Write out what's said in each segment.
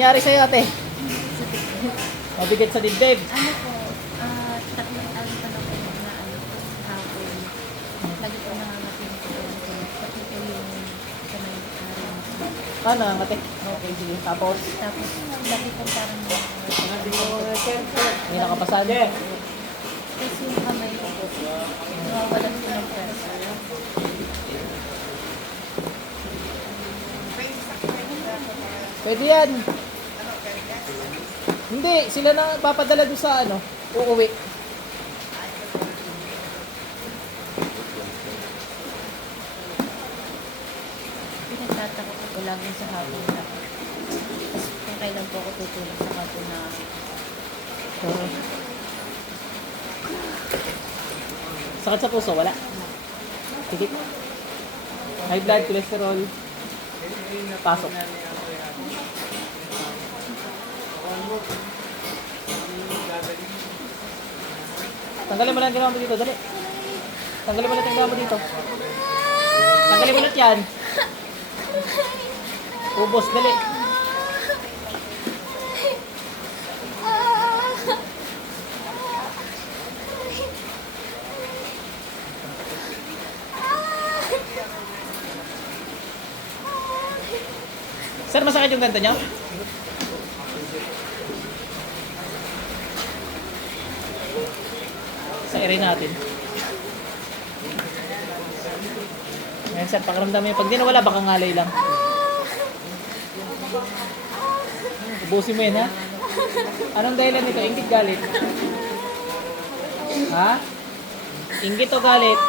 nangyari sa'yo ate? Mabigat sa dibdib. Ano po, ah, tatlong taon pa na po na ano, hapon. Lagi po nangangating po pati po yung kamay araw. Ano, ate? Okay, sige. Tapos, Tapos, lagi po parang may nakapasan. Kasi yung kamay ko po, nawawalan po ng pressure. Pwede yan. Hindi, sila na papadala doon sa ano, uuwi. Pinagtataka ko lagi sa hapon na. Kung kailan po ako tutulog sa hapon na Uh, sakit sa puso, wala. Tikit. High blood, cholesterol. Pasok. Tanggalin mo lang ang ginawa mo dito, dali. Tanggalin mo lang ang ginawa mo dito. Tanggalin mo lang yan. Ubos, dali. Sir, masakit yung ganto niyo? Ere natin. Ngayon sir, pakiramdam mo yun. Pag di nawala, baka ngalay lang. Ubusin mo yun, ha? Anong dahilan nito? Ingit galit? Ha? Ingit o galit?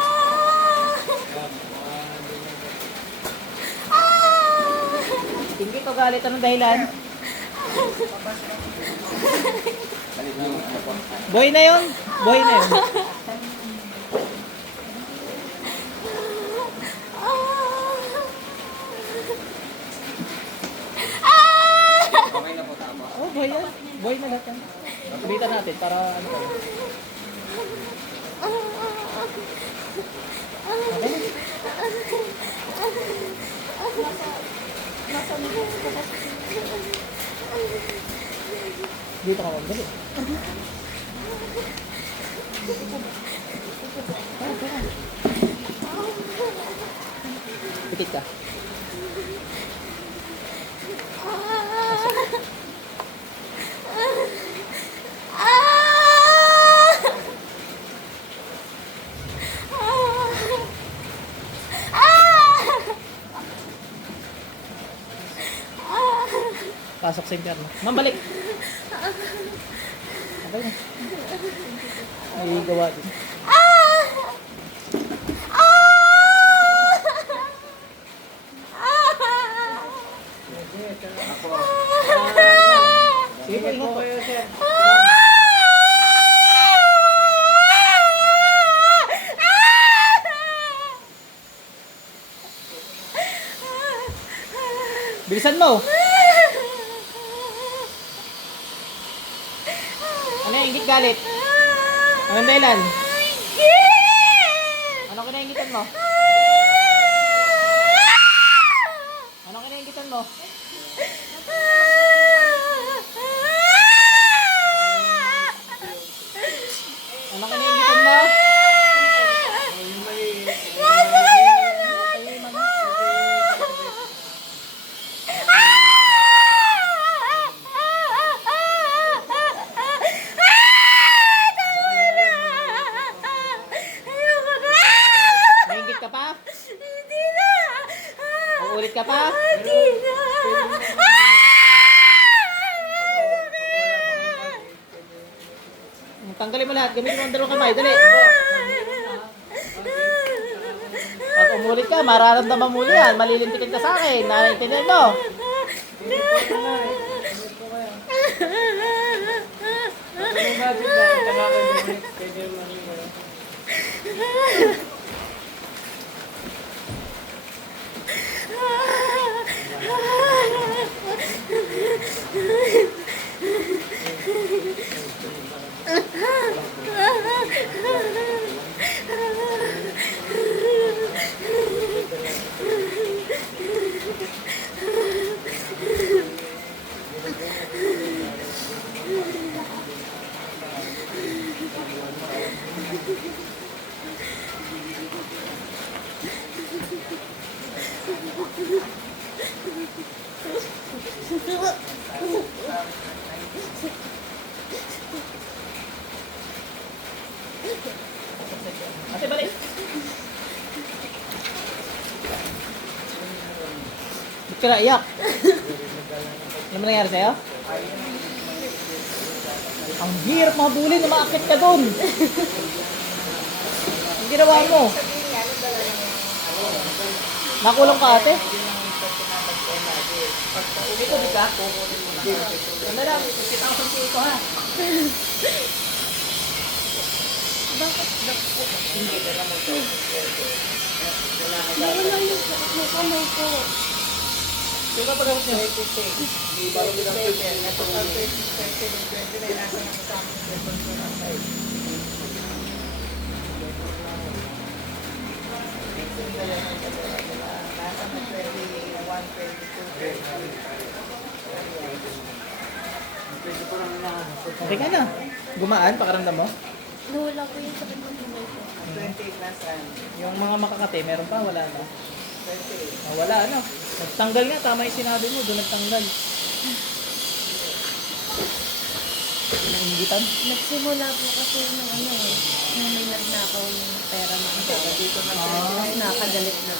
Ingit o galit? Anong dahilan? Boy na yun? Boy na yun. Oh, boy yan. Boy na lahat yan. Sabitan natin para ano. Okay. Dito ka ma'am, dali. Pikit ka. Pasok sa impyerno. Ma'am, balik. Okay na. Ay, gawa din. Po, ingat po. Bilisan mo. Ano yung ingit galit? Anong dahilan? Ano kinaingitan mo? Ano kinaingitan mo? mo lahat. Gamitin mo ang dalawang kamay. Dali. Pag umulit ka, mararamdaman mo yan. Malilintikin ka sa akin. Naraintindihan mo. Thank you. Ate, balik. Ba't ka naiyak? Ano nangyari sa'yo? Ang hirap mabulin, umakit ka doon. Ang ginawa mo. Nakulong ka ate? Dito, di ka? Ano lang, kita ko sa ko ha. Bakit dako? Nawala yung sakit ng kamay ko. Yung ka pag-abot niya? Okay ka na. Gumaan, pakaramdam mo? Nawala ko yung sakit ng kamay ko. Yung mga makakate, meron pa, wala na. Ah, wala, ano? Nagtanggal nga, tama yung sinabi mo, doon nagtanggal. Naingitan? Nagsimula po kasi nung ano eh, nung may nagnakaw yung pera ng isa. Ah. Tapos nakagalit na.